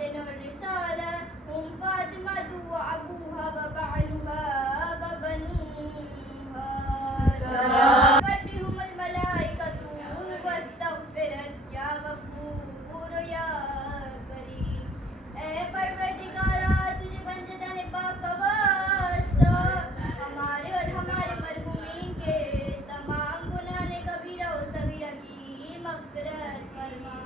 معدن الرسالة هم فاطمة وأبوها وبعلها وبنوها تغفر بهم الملائكة واستغفرت يا غفور يا کریم. اے پروردگارا تجھے بنجدہ پاک کا واسطہ ہمارے اور ہمارے مرحومین کے تمام گناہ کبیرہ و صغیرہ کی مغفرت فرما.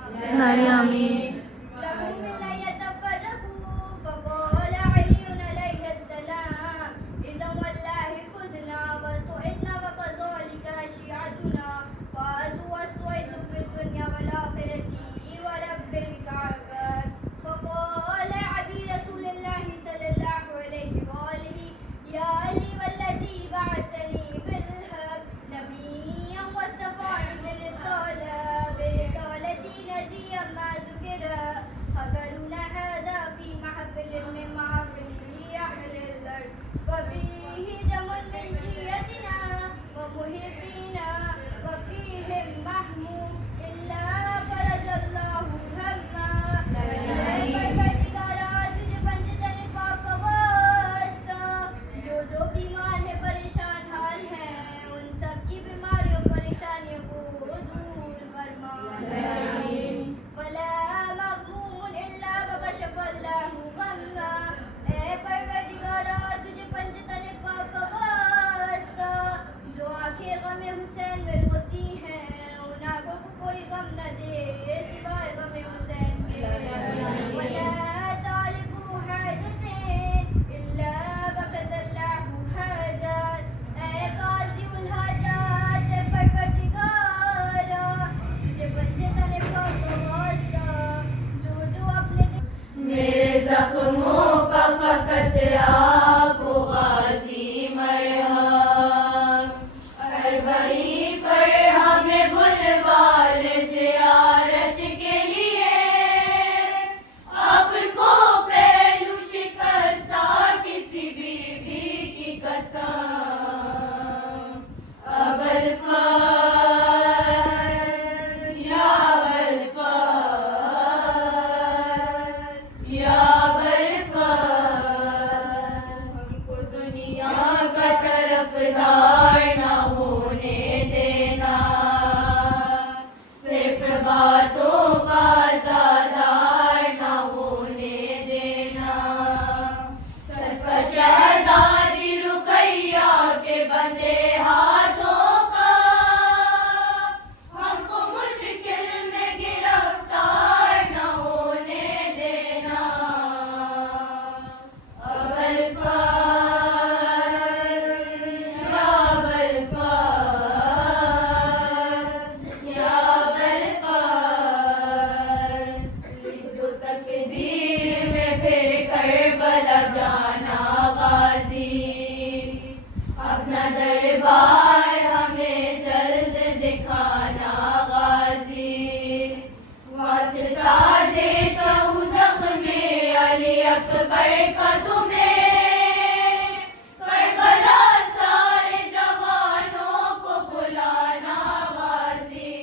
آمین. لهم لا يتفرقوا فقال علي عليه السلام إذا والله فزنا وسعدنا وكذلك شيعتنا فازوا واستعدوا في الدنيا والآخرة ورب الكعبة. فقال أبي رسول الله صلى الله عليه وآله يا علي والذي بعثني بالحق نبيا وصفاني برسالتي نجيا ما ذكر خبرنا هذا في محفل من محافل أهل الأرض وفيه جمع من شيعتنا ومحبينا وفيهم محموم إلا فرج الله همّا. پروردگارا تجھے بنجدہ پاک کا واسطہ جو بیمار ہے پریشان حال ہیں ان سب کی بیماریوں پریشانیوں کو دور فرما. ولا مغموم الا وكشف الله غمّا. اے پروردگارا تجھے بنجدہ پاک کا واسطہ جو آنکھیں غم حسین میں روتی ہیں ان آنکھوں کو کوئی غم نہ دے سوائے غم حسین کے. ولا طالب حاجت الا وقضى الله حاجات. اے قاضی الحاجات پروردگارا تجھے بنجدہ پاک کا واسطہ جو اپنے میرے زخموں کا فقط آپ غازی مرہم اربعین پر ہمیں بلوال زیارت کے لیے آپ کو پہلو شکستہ کسی بی بی کی قسم. ابوالفضل یا ابوالفضل یا ہم کو دنیا کا طرفدار نہ ہونے دینا صرف باتوں کا عزادار نہ ہونے دینا. صدقہ شہزادی رقیہ کے بندے ہاتھوں کا ہم کو مشکل میں گرفتار نہ ہونے دینا. تقدیر میں پھر کربلا جانا غازی اپنا دربار ہمیں جلد دکھانا غازی. واسطہ دیتا ہوں زخم علی اکبر کا تمہیں کربلا سارے جوانوں کو بلانا غازی.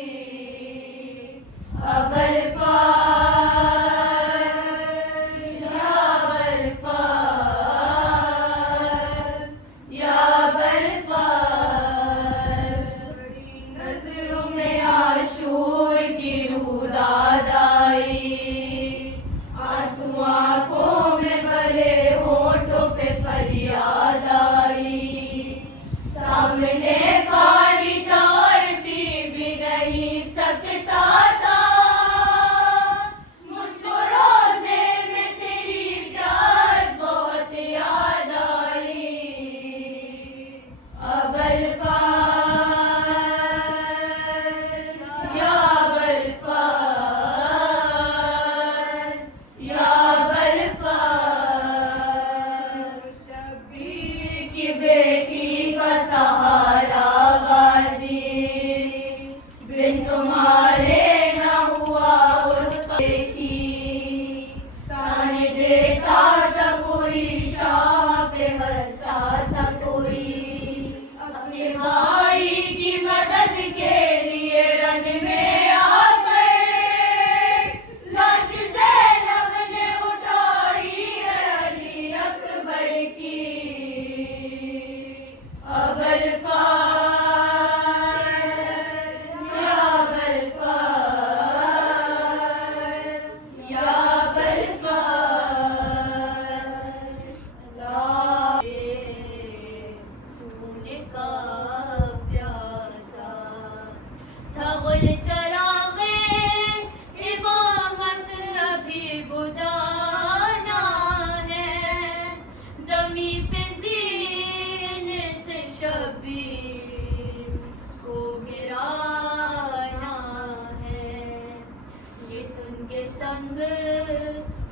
ابوالفضل یا ابوالفضل یا ابوالفضل. نظروں میں عاشور کی روداد آئی آنسو آنکھوں میں بہے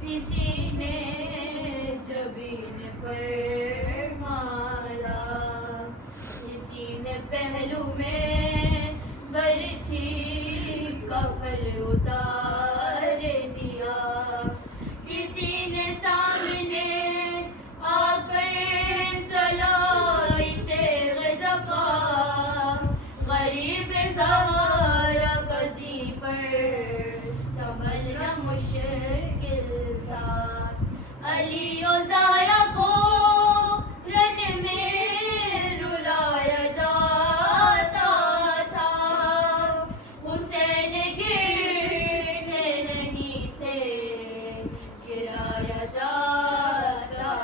کسی نے جبین پر مارا، کسی نے پہلو میں برچھی کا پھل اتار دیا، کسی نے سامنے آ کر چلائی تیغ جفا، غریب زہرا کسی پر سنبھلنا مشکل تھا، علی و زہرا کو رن میں رلایا جاتا تھا، حسین گرتے نہیں تھے گرایا جاتا تھا،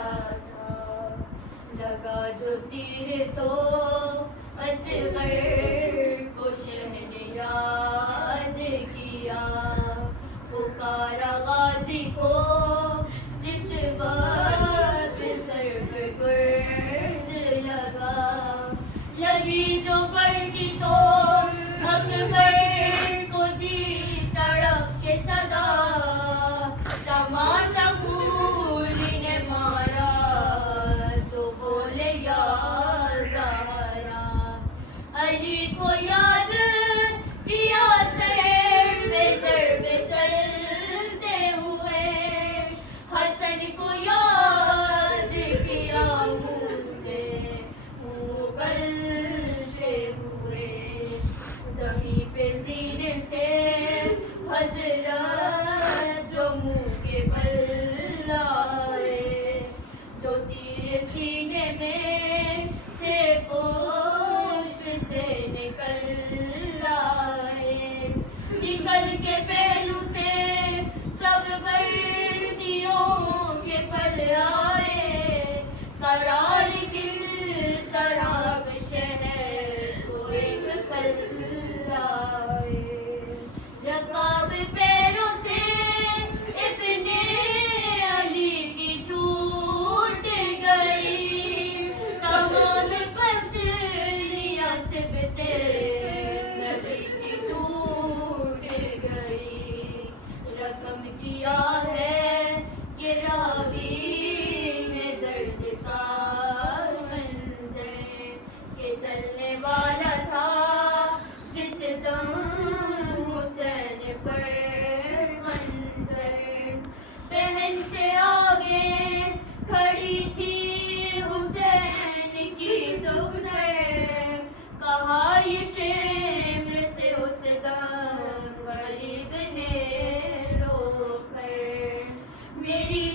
لگا جو تیر تو اصغر کو شہ نے یاد کیا، پکارا غازی کو جس وقت سر پر گرز لگا، لگی جو برچھی تو اکبر کو دی تڑپ کے صدا، تماچا خونی نے مارا تو بولے یا زہرا، علی کو یاد کیا سر پہ ضرب چلتے ہوئے، حسن کو یاد کیا منہ سے منہ بلتے ہوئے، زمین پہ زین سے حضرت جو منہ کے بل آئے، جو تیر سینے میں تھے پشت سے نکل آئے، نکل کے پہلو سے سب برچھیوں کے پھل آئے، قرار کس طرح شہر کو ایک پل آئے، رکاب پیروں سے ابن علی کی چھوٹ گئی، تمام پسلیاں سبتے نبی کی ٹوٹ گئی، رقم کیا ہے کہ راوی نے درد کا منظر، کہ چلنے والا تھا جس دم حسین پر خنجر، بہن سے آگے کھڑی تھی حسین کی دختر، کہا یہ شمر سے اس دم غریب نے رو کر، میری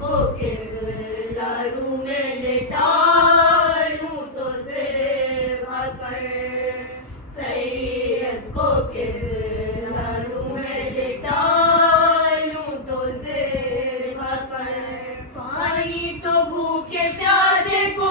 کو کرداروں میں لٹا لوں تو زیبا کر سید کو کرداروں میں لٹا لوں تو زیبا کر پانی تو بھوکے پیاسے کو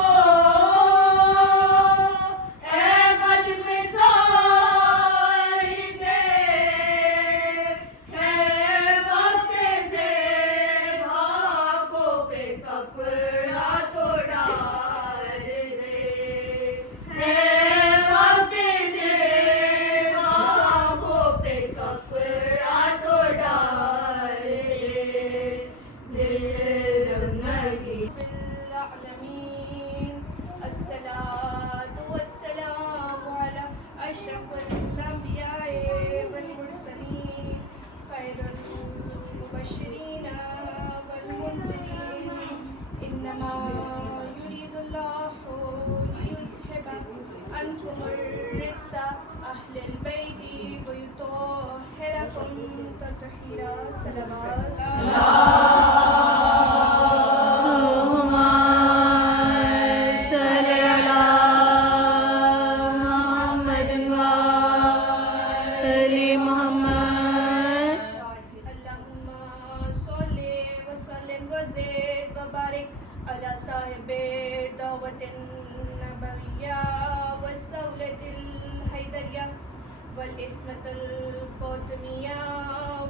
والعصمة الفاطمية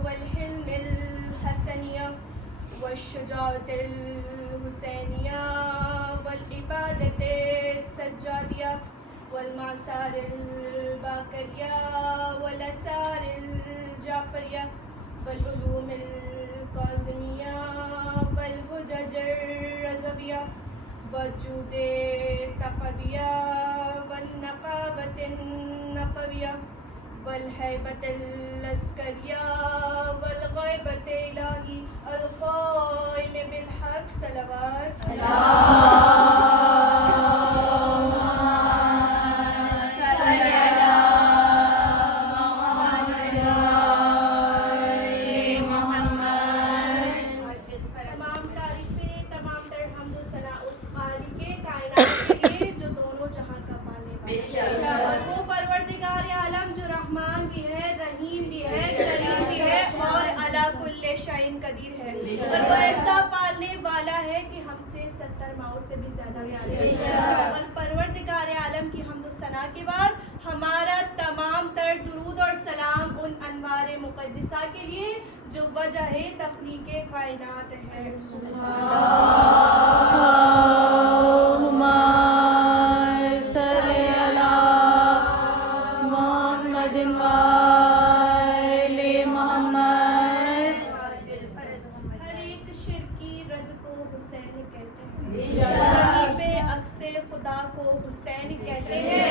والحلم الحسنية والشجاعة الحسينية والعبادة السجادية والمعسار الباقرية والأسار الجعفرية والعلوم الكاظمية والحجج الرضوية والجود التقوية والنقابة النقوية والهيبة العسكرية والغيبة الإلهي القائم بالحق صلوات قدیر ہے اور وہ ایسا پالنے والا ہے کہ ہم سے 70 ماؤں سے بھی زیادہ پیارے اور پروردگار عالم کی حمد و ثنا کے بعد ہمارا تمام تر درود اور سلام ان انوار مقدسہ کے لیے جو وجہ تخلیق کائنات ہے. اللہم صلی علی محمد خدا کو حسین کہتے ہیں.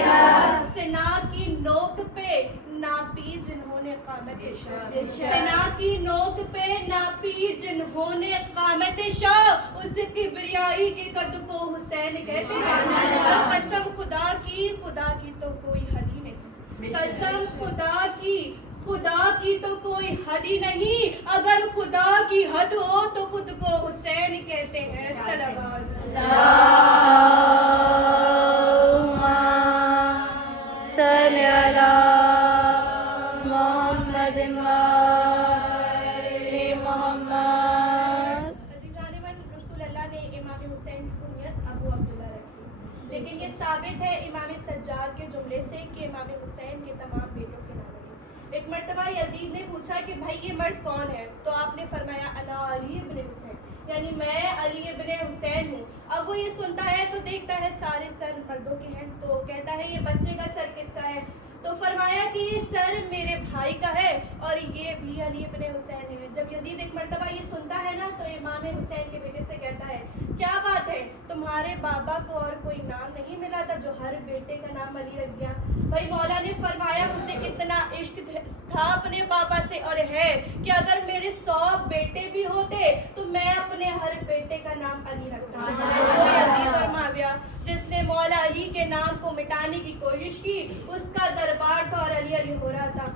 سنا کی نوک پہ ناپی جنہوں نے قامت شاہ, سنا کی نوک پہ ناپی جنہوں نے قامت شاہ, اس کبریائی کے قد کو حسین کہتے ہیں. قسم خدا کی تو کوئی حد ہی نہیں, قسم خدا کی تو کوئی حد ہی نہیں, اگر خدا کی حد ہو تو خود کو حسین کہتے ہیں. صلوات اللہم صلی علی محمد وآل محمد. عزیزان من, رسول اللہ نے امام حسین کی کنیت ابو عبداللہ رکھی, لیکن یہ ثابت ہے امام سجاد کے جملے سے کہ امام حسین کے تمام بیٹوں کے نام. ایک مرتبہ یزید نے پوچھا کہ بھائی یہ مرد کون ہے, تو آپ نے فرمایا انا علی ابن حسین, یعنی میں علی ابن حسین ہوں. اب وہ یہ سنتا ہے تو دیکھتا ہے سارے سر مردوں کے ہیں, تو کہتا ہے یہ بچے کا سر کس کا ہے, تو فرمایا کہ یہ سر میرے بھائی کا ہے اور یہ بھی علی ابن حسین ہے. جب یزید ایک مرتبہ یہ سنتا ہے نا, تو امام حسین کے بیٹے سے کہتا ہے کیا بات ہے, تمہارے بابا کو اور کوئی نام نہیں ملا تھا جو ہر بیٹے کا نام علی رکھ دیا. بھائی مولا نے فرمایا مجھے اتنا عشق تھا اپنے بابا سے اور ہے کہ اگر میرے 100 بیٹے بھی ہوتے تو میں اپنے ہر بیٹے کا نام علی رکھتا. یزید اور معاویہ جس نے مولا علی کے نام کو مٹانے کی کوشش کی, اس کا دربار تھا اور علی علی ہو رہا تھا.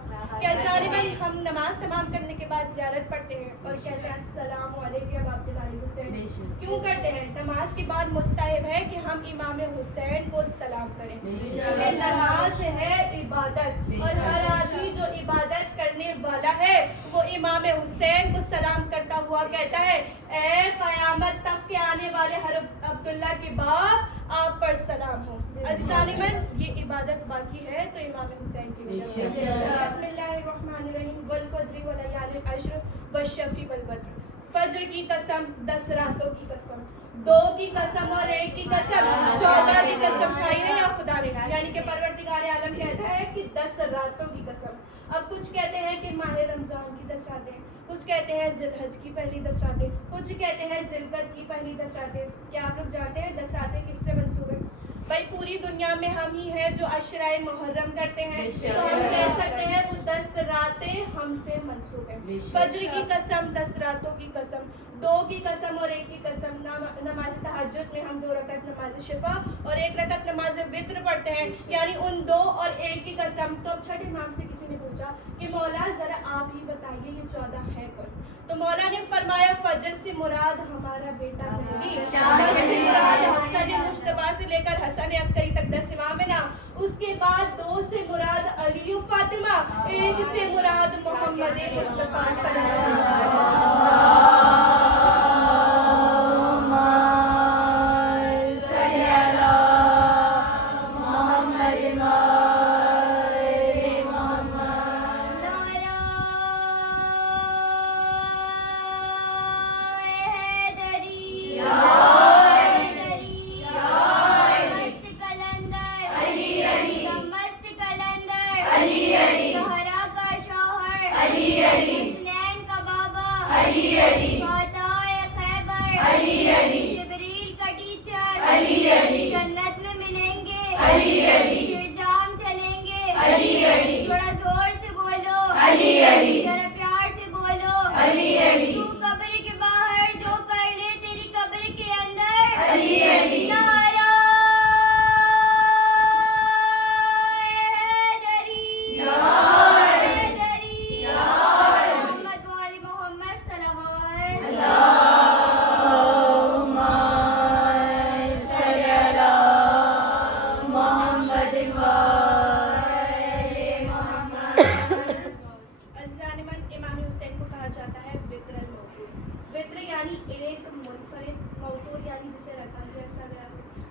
کیا ظالماً ہم نماز تمام کرنے کے کے بعد زیارت پڑھتے ہیں اور کہتے ہیں السلام علیکم ابا عبداللہ حسین. کیوں کرتے ہیں؟ نماز کے بعد مستحب ہے کہ ہم امام حسین کو سلام کریں. کیونکہ نماز ہے عبادت اور ہر آدمی جو عبادت کرنے والا ہے وہ امام حسین کو سلام کرتا ہوا کہتا ہے اے قیامت تک کے آنے والے ہر عبداللہ کے باپ آپ پر سلام ہو. عزیزان من یہ عبادت باقی ہے تو امام حسین کی وجہ سے. بسم اللہ الرحمن الرحیم والفجر ولیال العشر والشفع والوتر. فجر کی قسم 10 راتوں کی قسم 2 کی قسم اور 1 کی قسم 14 کی قسم کھائی ہے یا خدا نے. یعنی کہ پروردگار عالم کہتا ہے کہ 10 راتوں کی قسم. اب کچھ کہتے ہیں کہ ماہ رمضان کی 10 راتیں, کچھ کہتے ہیں ذی الحج کی پہلی 10 راتیں, کچھ کہتے ہیں ذی القعدہ کی پہلی 10 راتیں. کیا آپ لوگ جانتے ہیں 10 راتیں کس سے منسوب ہیں؟ بھائی پوری دنیا میں ہم ہی ہیں جو عشرۂ محرم کرتے ہیں, تو ہم کہہ سکتے ہیں وہ 10 راتیں ہم سے منسوب ہیں. فجر کی قسم 10 راتوں کی قسم 2 کی قسم اور 1 کی قسم. نماز تہجد میں ہم 2 رکعت نماز شفا اور 1 رکعت نماز وتر پڑھتے ہیں, یعنی ان 2 اور 1 کی قسم. تو اب چھٹے امام سے کسی نے پوچھا کہ مولا ذرا آپ ہی بتائیے یہ 14 ہے کون؟ تو مولا نے فرمایا فجر سے مراد ہمارا بیٹا مہدی, فجر سے مراد حسن مجتبیٰ سے لے کر حسن عسکری تک 10 امام ہے نا. اس کے بعد 2 سے مراد علی و فاطمہ, 1 سے مراد محمد مصطفیٰ صلی اللہ علیہ وسلم. جنت میں ملیں گے پھر جام چلیں گے. تھوڑا زور سے بولو, ذرا پیار سے بولو. تو قبر کے باہر جو کر لے تیری قبر کے اندر نعرہ حیدری حیدری محمد والی محمد صلوات اللہ.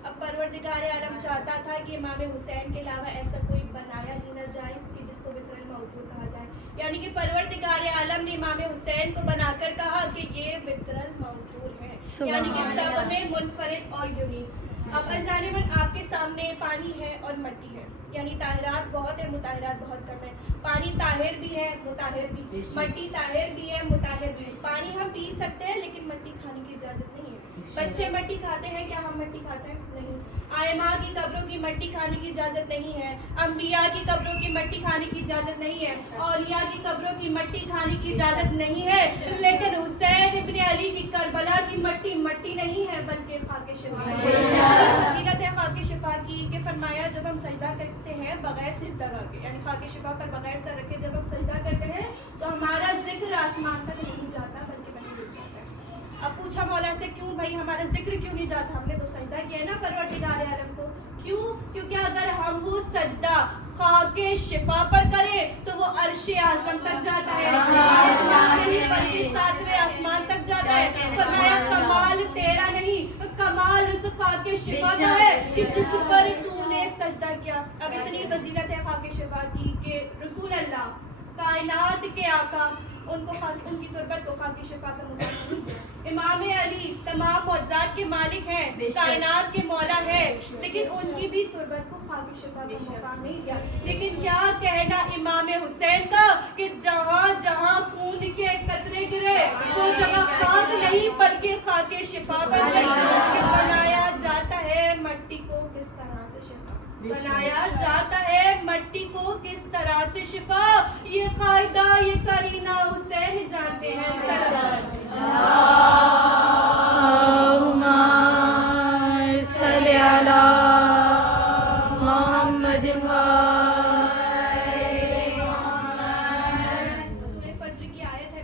اب پروردگار عالم چاہتا تھا کہ امام حسین کے علاوہ ایسا کوئی بنایا ہی نہ جائے کہ جس کو وتر الموتور کہا جائے. یعنی کہ پروردگار عالم نے امام حسین کو بنا کر کہا کہ یہ وتر الموتور ہے, یعنی کہ سب میں منفرد اور یونیک. اب عزیزان من آپ کے سامنے پانی ہے اور مٹی ہے, یعنی طاہرات بہت ہے مطہرات بہت کم ہے. پانی طاہر بھی ہے مطہر بھی, مٹی طاہر بھی ہے مطہر بھی. پانی ہم پی سکتے ہیں لیکن مٹی کھانے کی اجازت نہیں ہے. بچے مٹی کھاتے ہیں, کیا ہم مٹی کھاتے ہیں؟ نہیں. ائمہ کی قبروں کی مٹی کھانے کی اجازت نہیں ہے, انبیاء کی قبروں کی مٹی کھانے کی اجازت نہیں ہے, اولیاء کی قبروں کی مٹی کھانے کی اجازت نہیں ہے. لیکن حسین ابن علی کی کربلا کی مٹی مٹی نہیں ہے بلکہ خاک شفا ہے. فضیلت ہے خاک شفا کی کہ فرمایا جب ہم سجدہ کرتے ہیں بغیر سجدہ کے, یعنی خاک شفا پر بغیر سر رکھے جب ہم سجدہ کرتے ہیں تو ہمارا ذکر آسمان تک نہیں جاتا بلکہ وہیں رک جاتا ہے. اب پوچھا مولا سے کیوں بھائی ہمارا ذکر کیوں نہیں جاتا؟ ہم نے تو سجدہ کیا ہے نا پروردگار عالم کو. کیوں؟ کیونکہ اگر ہم وہ سجدہ خاک شفا پر کریں تو وہ عرش اعظم تک جاتا ہے, آسمان نہیں بلکہ 7ویں آسمان تک جاتا ہے. فرمایا کمال تیرا نہیں, کمال اس خاک شفا کا ہے کہ جس پر تو نے سجدہ کیا. اب اتنی فضیلت ہے خاک شفا کی کہ رسول اللہ کائنات کے آقا ان کی تربت کو خاک شفا کا مقام نہیں کیا. امام علی تمام معجزات کے مالک ہیں, کائنات کے مولا ہیں, لیکن ان کی بھی تربت کو خاک شفا کا مقام نہیں دیا. لیکن کیا کہنا امام حسین کا کہ جہاں جہاں خون کے قطرے گرے وہ جگہ خاک نہیں بلکہ خاک شفا بن گئی. بنایا جاتا ہے مٹی کو کس طرح سے شفا, بنایا جاتا ہے مٹی کو کس طرح سے شفا. یہ قاعدہ یہ کرینہ حسین جانتے ہیں. اللہم صلی علی محمد سورہ فجر کی آیت ہے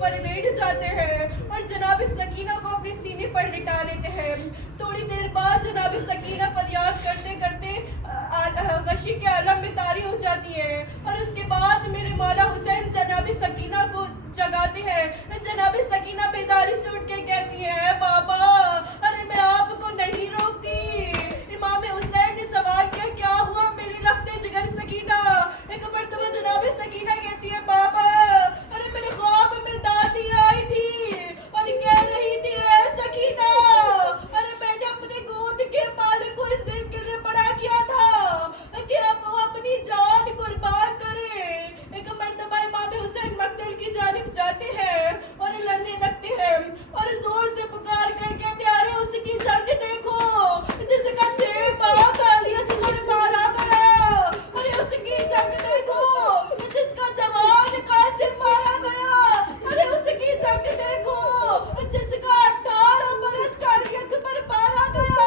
پر لیٹ جاتے ہیں اور جناب سکینہ کو اپنے سینے پر لٹا لیتے ہیں. تھوڑی دیر بعد جناب سکینہ فریاد کرتے کرتے غشی کے عالم میں طاری ہو جاتی ہے اور اس کے بعد میرے مولا حسین جناب سکینہ کو جگاتے ہیں. جناب سکینہ بیداری سے اٹھ کے کہتی ہے بابا ارے میں آپ کو نہیں روکتی. امام حسین نے سوال کیا کیا ہوا میری رخت جگر سکینہ. ایک مرتبہ جناب سکینہ کہتی ہے بابا ارے میرے خواب میں دادی آئی تھی اور کہہ رہی تھی اے سکینہ ارے میں نے اپنے گود کے مالک کو اس دن کے لیے بڑا کیا تھا کہ اب وہ اپنی جان قربان کرے. ایک مرتبہ امام حسین مقتل کی جانب جاتے ہیں اور لڑنے لگتے ہیں اور زور سے پکار کر کہتے ہیں ارے اس کی جنگ دیکھو جس کا 6 ماہ کا علی اصغر مارا گیا. ارے اس کی جنگ دیکھو جس کا جوان قاسم مارا گیا. ارے اس کی جنگ دیکھو جس کا 18 برس کا علی اکبر مارا گیا.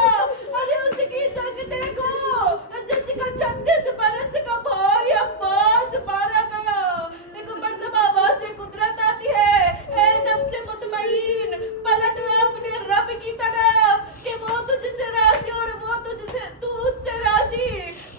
ارے اس کی جنگ دیکھو جس کا 36 برس کا بھائی عباس مارا گیا. ایک مرتبہ آواز قدرت آتی ہے اے نفس مطمئن پلٹ اپنے رب کی طرف کہ وہ تجھ سے راضی اور وہ تو اس سے راضی.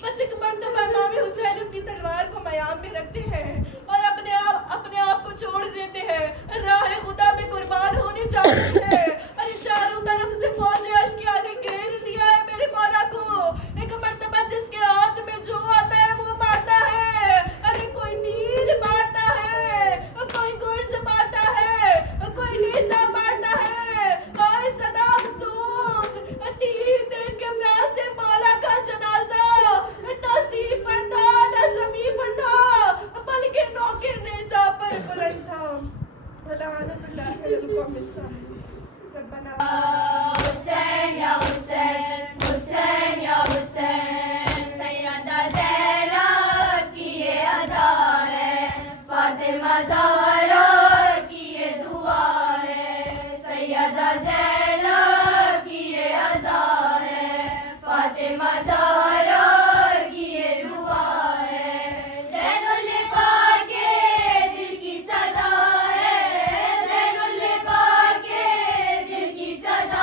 بس ایک مرتبہ امام حسین اپنی تلوار کو میان میں رکھتے ہیں اور اپنے آپ کو چھوڑ دیتے ہیں. راہ خدا میں قربان ہونے جاتے ہیں. ارے چاروں طرف سے فوج اشکیا نے گھیر لیا ہے میرے مولا کو. ایک مرتبہ جس کے ہاتھ میں جو آتا ہے وہ مارتا ہے. ارے کوئی تیر مارتا ہے کوئی گرز مارتا ہے کوئی نیزہ مارتا ہے. آئے صدا افسوس 3 دن کے پیاسے مولا کا جنازہ نہ سینے پر تھا نہ زمین پر تھا بلکہ نوکے نیزہ پر بلند تھا. لعنت اللہ علی القوم الظالمین. ربنا حسین یا حسین حسین یا حسین سیدہ زینب کی یہ ادا ہے فاطمہ زہرا کی یہ دعا ہے. سیدہ زینب کی یہ ادا ہے فاطمہ زہرا کی یہ دعا ہے. زین العباد کے دل کی صدا ہے زین العباد کے دل کی صدا